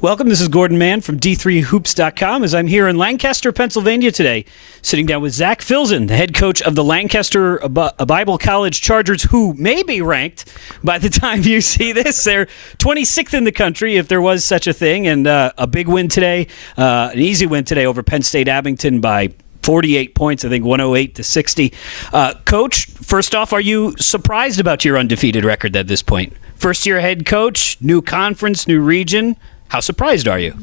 Welcome. This is Gordon Mann from D3Hoops.com as I'm here in Lancaster, Pennsylvania today, sitting down with Zach Filzen, the head coach of the Lancaster Bible College Chargers, who may be ranked by the time you see this. They're 26th in the country, if there was such a thing, and a big win today, an easy win today over Penn State Abington by 48 points, I think 108-60. Coach, first off, are you surprised about your undefeated record at this point? First-year head coach, new conference, new region. How surprised are you?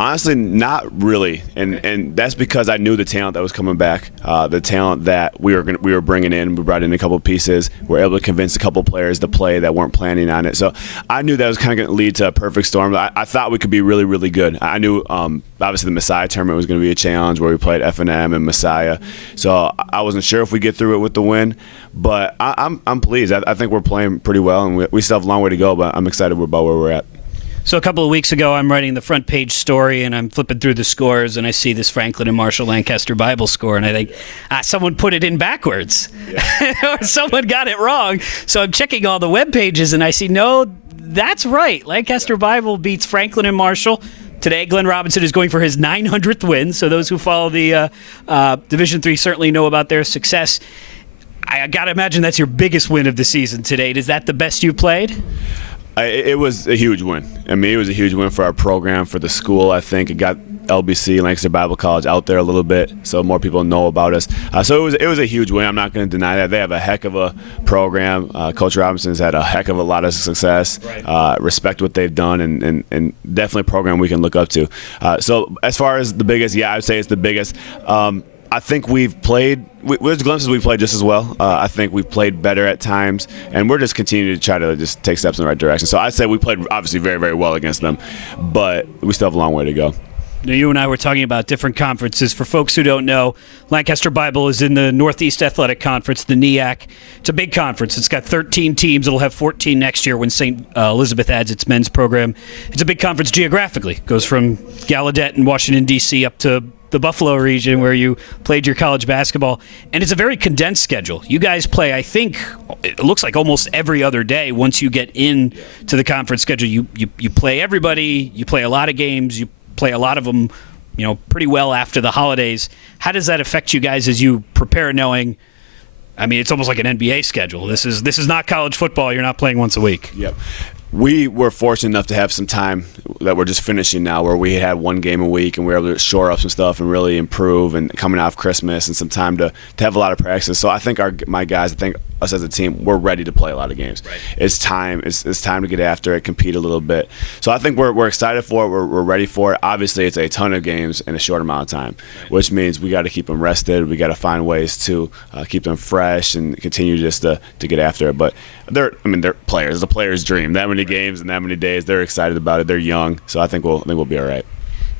Honestly, not really, and that's because I knew the talent that was coming back, the talent that we were bringing in. We brought in a couple of pieces. We were able to convince a couple of players to play that weren't planning on it. So I knew that was kind of going to lead to a perfect storm. I thought we could be really, really good. I knew obviously the Messiah tournament was going to be a challenge where we played F&M and Messiah. So I wasn't sure if we get through it with the win, but I'm pleased. I think we're playing pretty well, and we still have a long way to go, but I'm excited about where we're at. So a couple of weeks ago, I'm writing the front page story, and I'm flipping through the scores, and I see this Franklin and Marshall Lancaster Bible score, and I think, someone put it in backwards. Yeah. Or someone got it wrong. So I'm checking all the web pages, and I see, no, that's right. Lancaster Bible beats Franklin and Marshall. Today, Glenn Robinson is going for his 900th win, so those who follow the Division III certainly know about their success. I got to imagine that's your biggest win of the season to date. Is that the best you've played? It was a huge win. I mean, it was a huge win for our program, for the school. I think it got LBC, Lancaster Bible College, out there a little bit, so more people know about us. So it was a huge win. I'm not going to deny that. They have a heck of a program. Coach Robinson's had a heck of a lot of success. Right. Respect what they've done, and definitely a program we can look up to. So as far as the biggest, yeah, I would say it's the biggest. I think we've played, there's glimpses we've played just as well. I think we've played better at times, and we're just continuing to try to just take steps in the right direction. So I'd say we played obviously very, very well against them, but we still have a long way to go. Now, you and I were talking about different conferences. For folks who don't know, Lancaster Bible is in the Northeast Athletic Conference, the NEAC. It's a big conference. It's got 13 teams. It'll have 14 next year when St. Elizabeth adds its men's program. It's a big conference geographically. It goes from Gallaudet in Washington, D.C. up to the Buffalo region where you played your college basketball. And it's a very condensed schedule. You guys play, I think, it looks like almost every other day once you get in to the conference schedule. You play everybody. You play a lot of games. You play a lot of them, pretty well after the holidays. How does that affect you guys as you prepare, knowing, I mean, it's almost like an NBA schedule. This is not college football. You're not playing once a week. Yep. We were fortunate enough to have some time that we're just finishing now where we had one game a week and we were able to shore up some stuff and really improve, and coming out of Christmas and some time to have a lot of practice. So I think my guys, us as a team, we're ready to play a lot of games. Right. It's time. It's time to get after it, compete a little bit. So I think we're excited for it. We're ready for it. Obviously, it's a ton of games in a short amount of time, which means we got to keep them rested. We got to find ways to keep them fresh and continue just to get after it. But they're players. It's a player's dream. That many games and that many days. They're excited about it. They're young, so I think we'll be all right.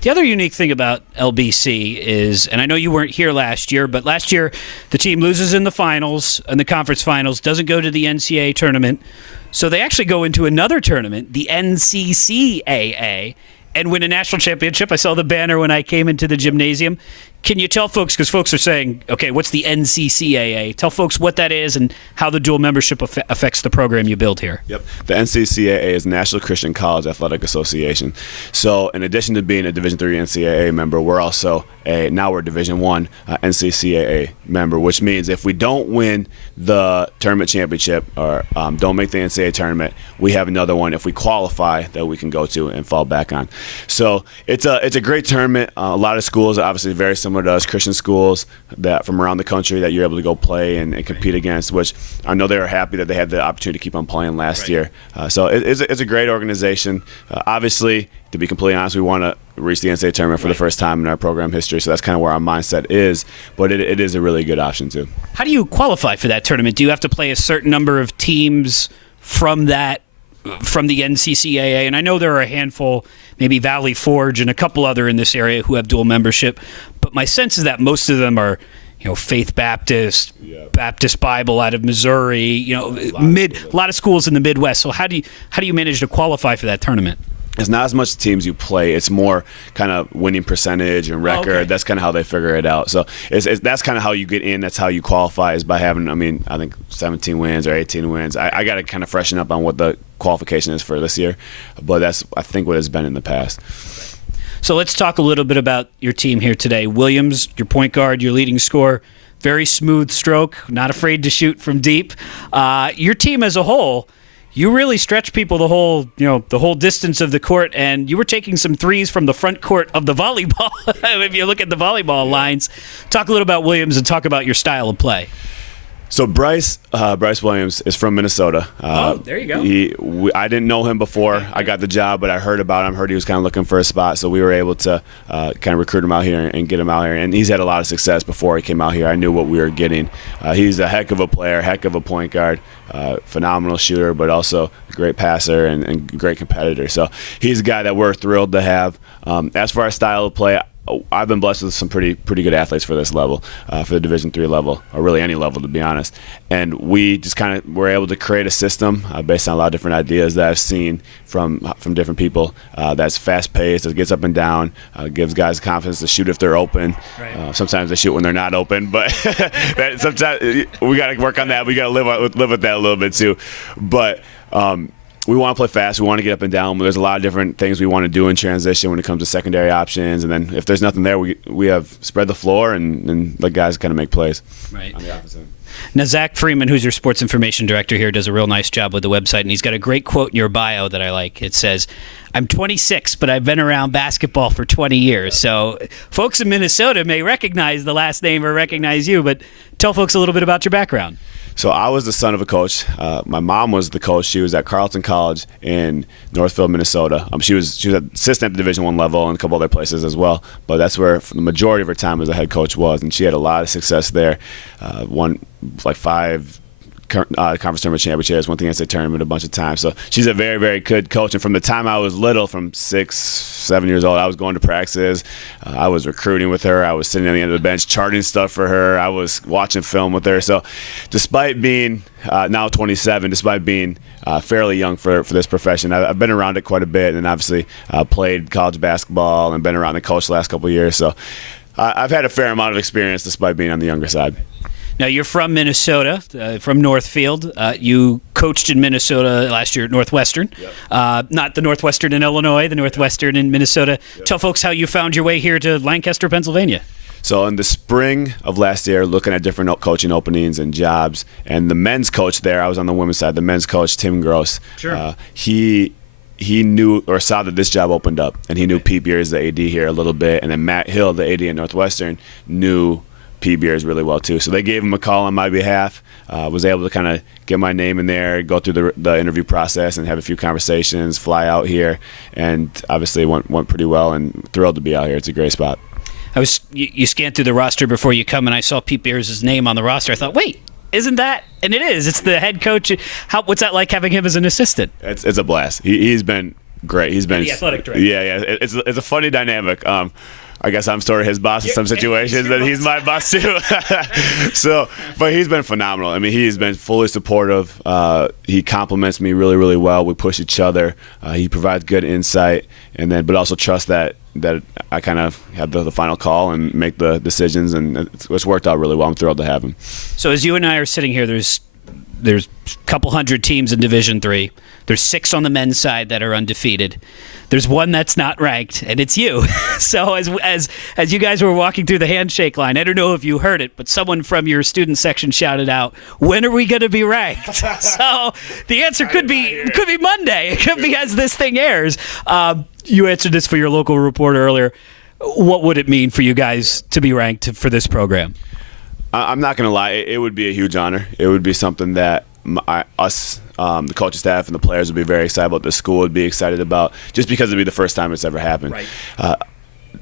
The other unique thing about LBC is, and I know you weren't here last year, but last year the team loses in the finals, in the conference finals, doesn't go to the NCAA tournament, so they actually go into another tournament, the NCCAA, and win a national championship. I saw the banner when I came into the gymnasium. Can you tell folks, because folks are saying, okay, what's the NCCAA? Tell folks what that is and how the dual membership affects the program you build here. Yep. The NCCAA is National Christian College Athletic Association. So in addition to being a Division III NCAA member, we're also now we're Division I NCCAA member, which means if we don't win the tournament championship or don't make the NCAA tournament, we have another one if we qualify that we can go to and fall back on. So it's a great tournament. A lot of schools are obviously very similar to us, Christian schools that from around the country that you're able to go play and compete against, which I know they were happy that they had the opportunity to keep on playing last year. So it's a great organization. Obviously, to be completely honest, we want to reach the NCAA tournament for the first time in our program history, so that's kind of where our mindset is, but it is a really good option too. How do you qualify for that tournament? Do you have to play a certain number of teams from the NCCAA? And I know there are a handful, maybe Valley Forge and a couple other in this area who have dual membership, but my sense is that most of them are Faith Baptist, Baptist Bible out of Missouri, a lot of schools in the Midwest. So how do you manage to qualify for that tournament? It's not as much teams you play. It's more kind of winning percentage and record. Okay. That's kind of how they figure it out. So that's kind of how you get in. That's how you qualify, is by having, I think 17 wins or 18 wins. I got to kind of freshen up on what the qualification is for this year, but that's, I think, what it's been in the past. So let's talk a little bit about your team here today. Williams, your point guard, your leading scorer, very smooth stroke, not afraid to shoot from deep. Your team as a whole, you really stretch people the whole distance of the court, and you were taking some threes from the front court of the volleyball. If you look at the volleyball lines, talk a little about Williams and talk about your style of play. So Bryce Williams is from Minnesota. There you go. I didn't know him before I got the job, but I heard about him. Heard he was kind of looking for a spot, so we were able to kind of recruit him out here and get him out here. And he's had a lot of success before he came out here. I knew what we were getting. He's a heck of a player, heck of a point guard, phenomenal shooter, but also a great passer and great competitor. So he's a guy that we're thrilled to have. As for our style of play, I've been blessed with some pretty good athletes for this level, for the Division III level, or really any level, to be honest. And we just kind of were able to create a system based on a lot of different ideas that I've seen from different people. That's fast-paced, that gets up and down, gives guys confidence to shoot if they're open. Right. Sometimes they shoot when they're not open, but sometimes we got to work on that. We got to live with that a little bit too. But we want to play fast. We want to get up and down. There's a lot of different things we want to do in transition when it comes to secondary options. And then if there's nothing there, we have spread the floor and let guys kind of make plays. Right. On the opposite. Now, Zach Freeman, who's your sports information director here, does a real nice job with the website, and he's got a great quote in your bio that I like. It says, "I'm 26, but I've been around basketball for 20 years." So folks in Minnesota may recognize the last name or recognize you, but tell folks a little bit about your background. So I was the son of a coach. My mom was the coach. She was at Carleton College in Northfield, Minnesota. She was an assistant at the Division I level and a couple other places as well. But that's where the majority of her time as a head coach was, and she had a lot of success there. Won like 5 conference tournament championships, won the NCAA tournament a bunch of times. So she's a very, very good coach. And from the time I was little, from 6, 7 years old, I was going to practices. I was recruiting with her. I was sitting on the end of the bench charting stuff for her. I was watching film with her. So despite being now 27, despite being fairly young for this profession, I've been around it quite a bit, and obviously played college basketball and been around the coach the last couple of years. So I've had a fair amount of experience despite being on the younger side. Now, you're from Minnesota, from Northfield. You coached in Minnesota last year at Northwestern. Yep. Not the Northwestern in Illinois, the Northwestern in Minnesota. Yep. Tell folks how you found your way here to Lancaster, Pennsylvania. So in the spring of last year, looking at different coaching openings and jobs, and the men's coach there, I was on the women's side, the men's coach, Tim Gross. Sure. He knew or saw that this job opened up, and he knew Pete Beers, the AD here, a little bit, and then Matt Hill, the AD at Northwestern, knew P. Beers really well too. So they gave him a call on my behalf. Was able to kind of get my name in there, go through the interview process and have a few conversations, fly out here, and obviously went pretty well, and thrilled to be out here. It's a great spot. You scanned through the roster before you come, and I saw Pete Beers' name on the roster. I thought, wait, isn't that? And it is. It's the head coach. What's that like having him as an assistant? It's a blast. He's been great. He's been the athletic director. Yeah. It's a funny dynamic. I guess I'm sort of his boss in some situations, but he's my boss too. But he's been phenomenal. I mean, he's been fully supportive. He compliments me really, really well. We push each other. He provides good insight, but also trust that I kind of have the final call and make the decisions, and it's worked out really well. I'm thrilled to have him. So as you and I are sitting here, there's a couple hundred teams in Division III. There's 6 on the men's side that are undefeated. There's 1 that's not ranked, and it's you. So as you guys were walking through the handshake line, I don't know if you heard it, but someone from your student section shouted out, "When are we going to be ranked?" So the answer could be Monday. It could be as this thing airs. You answered this for your local reporter earlier. What would it mean for you guys to be ranked for this program? I'm not going to lie. It would be a huge honor. It would be something that the coaching staff and the players would be very excited about. The school would be excited about, just because it'd be the first time it's ever happened. Right.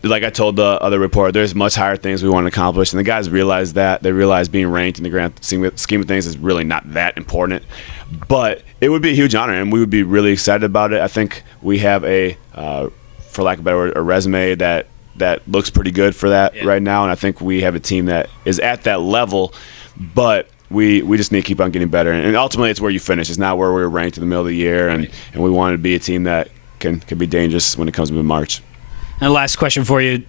Like I told the other reporter, there's much higher things we want to accomplish, and the guys realize that. They realize being ranked in the grand scheme of things is really not that important. But it would be a huge honor, and we would be really excited about it. I think we have for lack of a better word, a resume that looks pretty good for that right now, and I think we have a team that is at that level, but we just need to keep on getting better. And ultimately, it's where you finish. It's not where we're ranked in the middle of the year, and we want to be a team that can be dangerous when it comes to March. And last question for you.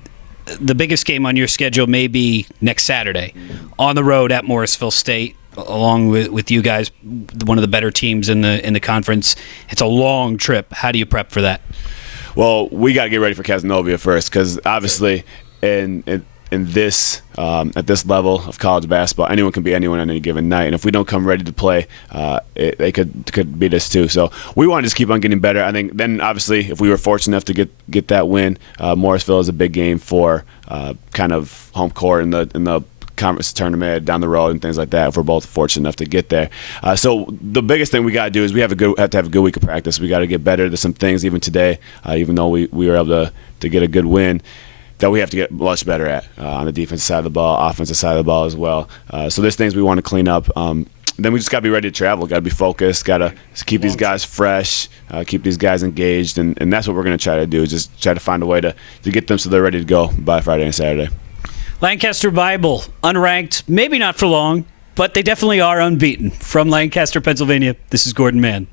The biggest game on your schedule may be next Saturday on the road at Morrisville State. along with you guys, one of the better teams in the conference. It's a long trip. How do you prep for that? Well, we got to get ready for Casanova first, because obviously in this at this level of college basketball, anyone can be anyone on any given night, and if we don't come ready to play, they could beat us too. So we want to just keep on getting better. I think then obviously if we were fortunate enough to get that win, Morrisville is a big game for kind of home court in the conference tournament down the road and things like that if we're both fortunate enough to get there. So the biggest thing we got to do is we have to have a good week of practice. We got to get better. There's some things even today, even though we were able to get a good win, that we have to get much better at on the defensive side of the ball, offensive side of the ball as well. So there's things we want to clean up. Then we just got to be ready to travel, got to be focused, got to keep these guys fresh, keep these guys engaged, and that's what we're going to try to do, is just try to find a way to get them so they're ready to go by Friday and Saturday. Lancaster Bible, unranked, maybe not for long, but they definitely are unbeaten. From Lancaster, Pennsylvania, this is Gordon Mann.